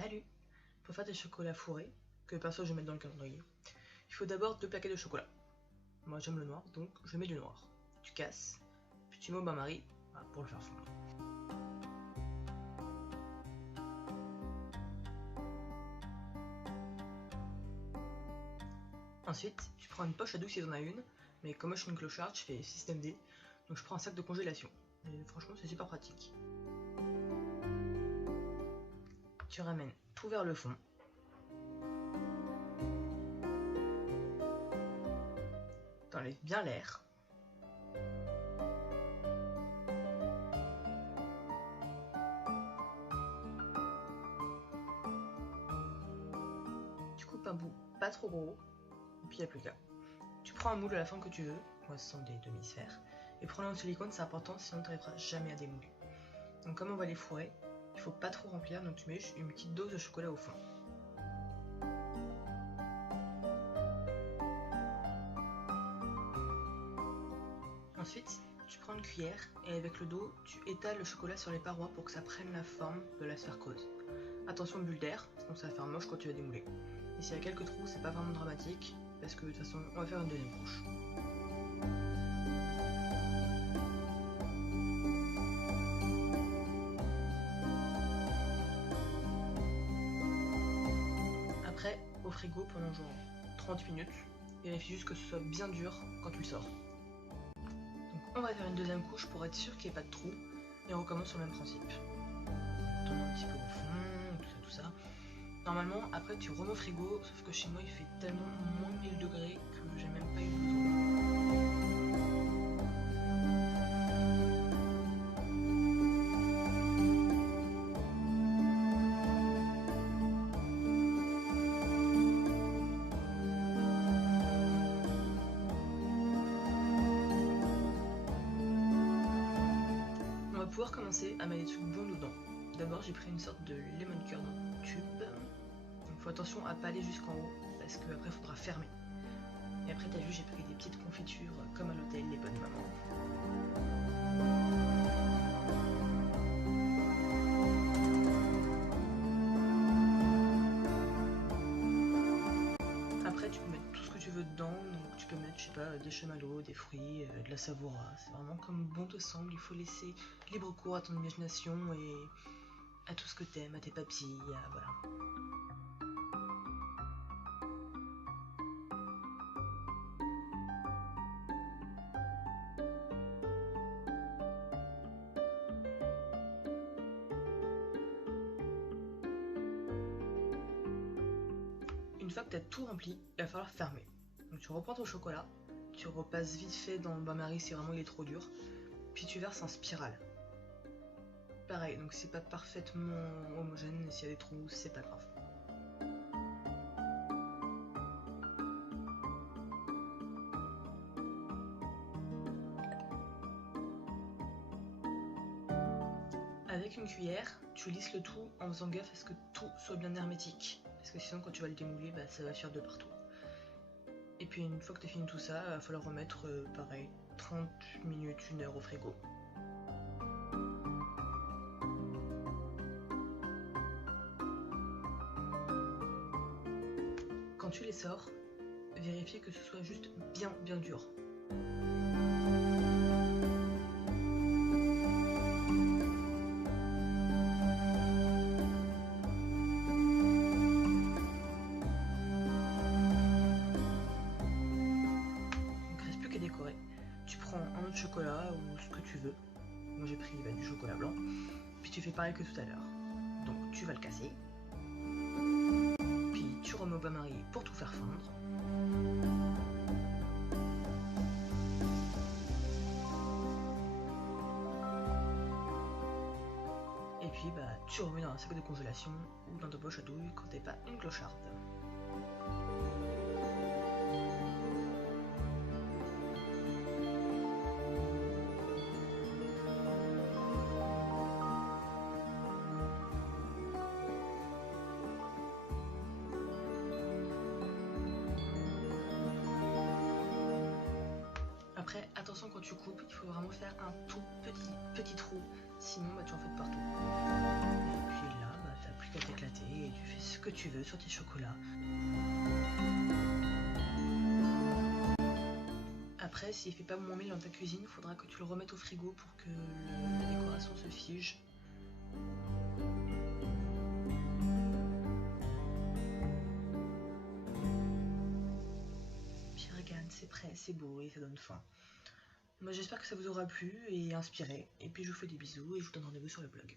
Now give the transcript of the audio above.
Salut! Pour faire des chocolats fourrés, que perso je vais mettre dans le calendrier, il faut d'abord 2 paquets de chocolat. Moi j'aime le noir, donc je mets du noir. Tu casses, puis tu mets au bain-marie pour le faire fondre. Ensuite, tu prends une poche à doux si t'en as une, mais comme moi je suis une clocharde, je fais système D, donc je prends un sac de congélation. Et franchement c'est super pratique. Tu ramènes tout vers le fond. T'enlèves bien l'air. Tu coupes un bout pas trop gros, et puis il n'y a plus qu'à. Tu prends un moule de la forme que tu veux, moi ce sont des demi-sphères, et prends-le en silicone, c'est important, sinon tu n'arriveras jamais à démouler. Donc comme on va les fourrer, il faut pas trop remplir, donc tu mets juste une petite dose de chocolat au fond. Ensuite, tu prends une cuillère et avec le dos, tu étales le chocolat sur les parois pour que ça prenne la forme de la sphère creuse. Attention bulle d'air, sinon ça va faire moche quand tu vas démouler. Et s'il y a quelques trous, c'est pas vraiment dramatique, parce que de toute façon, on va faire une deuxième couche. Après, au frigo pendant genre 30 minutes, vérifie juste que ce soit bien dur quand tu le sors. Donc on va faire une deuxième couche pour être sûr qu'il n'y ait pas de trou, et on recommence sur le même principe. Tourne un petit peu au fond, tout ça. Normalement, après tu remets au frigo, sauf que chez moi il fait tellement moins de 1000 degrés que j'ai même pas eu besoin. On va pouvoir commencer à mettre des trucs bons dedans. D'abord j'ai pris une sorte de lemon curd en tube. Donc faut attention à pas aller jusqu'en haut parce qu'après il faudra fermer. Et après t'as vu j'ai pris des petites confitures comme à l'hôtel, les bonnes mamans. Après tu peux mettre tout ce que tu veux dedans, donc tu peux mettre je sais pas des chamallows, des fruits, de la savoura, c'est vraiment comme bon te semble, il faut laisser libre cours à ton imagination et à tout ce que t'aimes, à tes papilles, voilà. Une fois que tu as tout rempli, il va falloir fermer. Donc tu reprends ton chocolat, tu repasses vite fait dans le bain-marie si vraiment il est trop dur, puis tu verses en spirale. Pareil, donc c'est pas parfaitement homogène, et s'il y a des trous, c'est pas grave. Avec une cuillère, tu lisses le tout en faisant gaffe à ce que tout soit bien hermétique. Parce que sinon quand tu vas le démouler, ça va fuir de partout. Et puis une fois que tu as fini tout ça, il va falloir remettre pareil 30 minutes, 1 heure au frigo. Quand tu les sors, vérifie que ce soit juste bien dur. Décorer. Tu prends un autre chocolat ou ce que tu veux. Moi j'ai pris du chocolat blanc. Puis tu fais pareil que tout à l'heure. Donc tu vas le casser. Puis tu remets au bain-marie pour tout faire fondre. Et puis tu remets dans un sac de congélation ou dans ta poche à douille quand t'es pas une clocharde. Après, attention quand tu coupes, il faut vraiment faire un tout petit trou, sinon tu en fais de partout. Et puis là, t'as plus qu'à t'éclater et ce que tu veux sur tes chocolats. Après, s'il fait pas moins mille dans ta cuisine, il faudra que tu le remettes au frigo pour que la décoration se fige. Puis regarde, c'est prêt, c'est beau et ça donne faim. Moi j'espère que ça vous aura plu et inspiré. Et puis je vous fais des bisous et je vous donne rendez-vous sur le blog.